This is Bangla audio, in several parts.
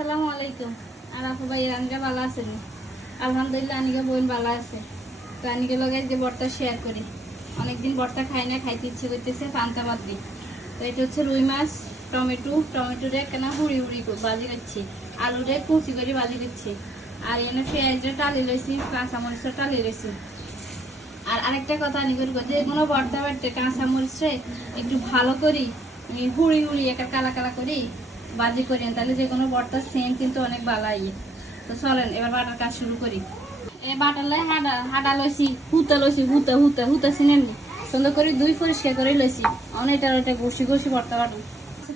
আসসালামু আলাইকুম। আর আপু ভাই আনিকা ভালো আছেন? আলহামদুলিল্লাহ আনিকা বোন ভালো আছে। তো আনিকে লগে যে বর্তা শেয়ার করি, অনেকদিন বর্তা খাই না, খাইতে ইচ্ছে করতেছে পান্তা ভাত দিই। তো এটা হচ্ছে রুই মাছ, টমেটোরে কেন হুড়ি ভাজি করছি, আলুরে কুচি করে ভাজি করছি, আর এনে পেঁয়াজটা টালি লইছি, কাঁচামরিচটা টালি লইছি। আর আরেকটা কথা আনিকে যে কোনো বর্তা বাড়তে কাঁচামরিচে একটু ভালো করি হুড়ি একটা কালা কালা করি বাজি করেন, তাহলে যে কোনো বর্তার সেম কিন্তু অনেক ভালো ইয়ে। তো চলেন এবার বাটার কাজ শুরু করি। এই বাটারলে হাডা লইছি, হুতা চিনেন সুন্দর করে দুই পরিষ্কার করে লইছি। এটা ঘষি বর্তা বাটন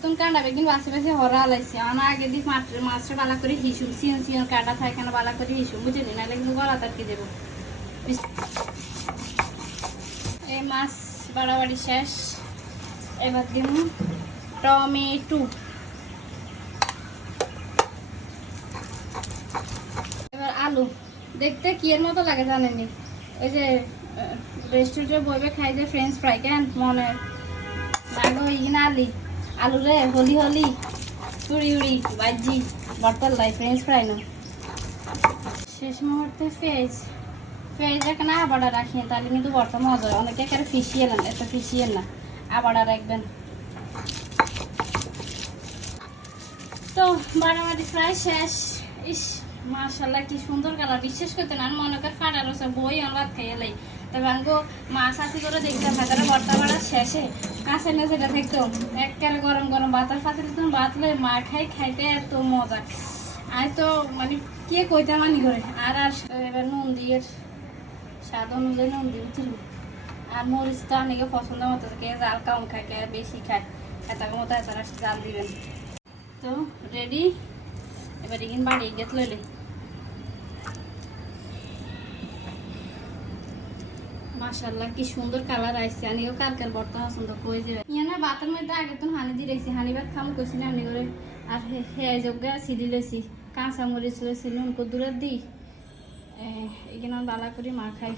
তুমি কাঁটা বেগিন বাসে হরা লাইছি। আমার আগে দিক মাছটা বালা করে হিসু সিয়ন কাটা থাকে কেন বালা করে হিসু বুঝলি, নাহলে কিন্তু গলা তারকে দেবো। এই মাছ বাড়াবাড়ি শেষ। এবার দিব টমেটো, এবার আলু। দেখতে কি এর মতো লাগে জানেনি, ওই যে রেস্টুরেন্টে বইবে খাই যে ফ্রেঞ্চ ফ্রাই কেন মনে লাগে ওইখানে আলু রে হলি উড়ি ভাজি বটল লাই ফ্রেঞ্চ ফ্রাই না। শেষ মুহূর্তে পেঁয়াজ এখানে আবাড়া রাখি, তাহলে কিন্তু বর্তা মজা হয়। অনেকে এখানে ফিসিয়ে নেন, এত ফিসিয়ে না, আবাড়া রাখবেন। তো বাড়াবাড়ি প্রায় শেষ। ইস মাশাল্লাহ কি সুন্দর কালার, বিশ্বাস করতে না মনে কর ফাটা রসা বই আমার খেয়ে লাই। তবে আঙ্গো মাছ আসি করে দেখতে থাকে বর্তা বাড়ার শেষে কাছে না যেটা থাকতো একবারে গরম ভাতের পাতে দিতাম, ভাতলে মা খাইতে এত মজা। আর তো মানে কে কইতে মানি করে। আর এবার নুন দিয়ে স্বাদ অনুযায়ী নুন দিয়ে উঠিল। আর মরিচ তো অনেকে পছন্দ মতো কে জাল কম খায়, কে বেশি খায়, এত মতো এত জাল দিবেন। তো রেডি, এবার এখানে বাড়ি গেত লইলে মাশাআল্লাহ কি সুন্দর কালার আইছে। আনিও কার বর্তা পছন্দ কই যে ইয়ানা ভাতের মধ্যে আগে তো হানি দিয়ে রেখেছি, হানি ভাত খাম কইছি না আনি করে। আর হে যোগে সিঁড়ি লইছি, কাঁচা মরিচ লইছি, নুন কদুরে দিই এখানে বালা করে মা খাই।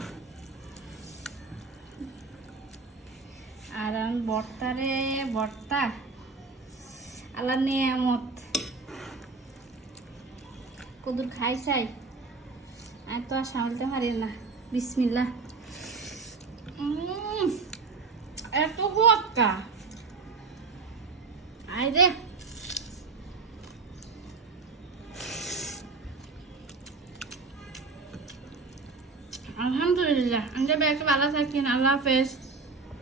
আর আমি বর্তা আল্লাহ নিয়ামত কদুর খাই চাই আর তো আর সামলতে পারি না। বিসমিল্লাহ। এত বর্তা আই রে, আলহামদুলিল্লাহ। আমি যাবে একটা ভালো থাকেন, আল্লাহ হাফেজ।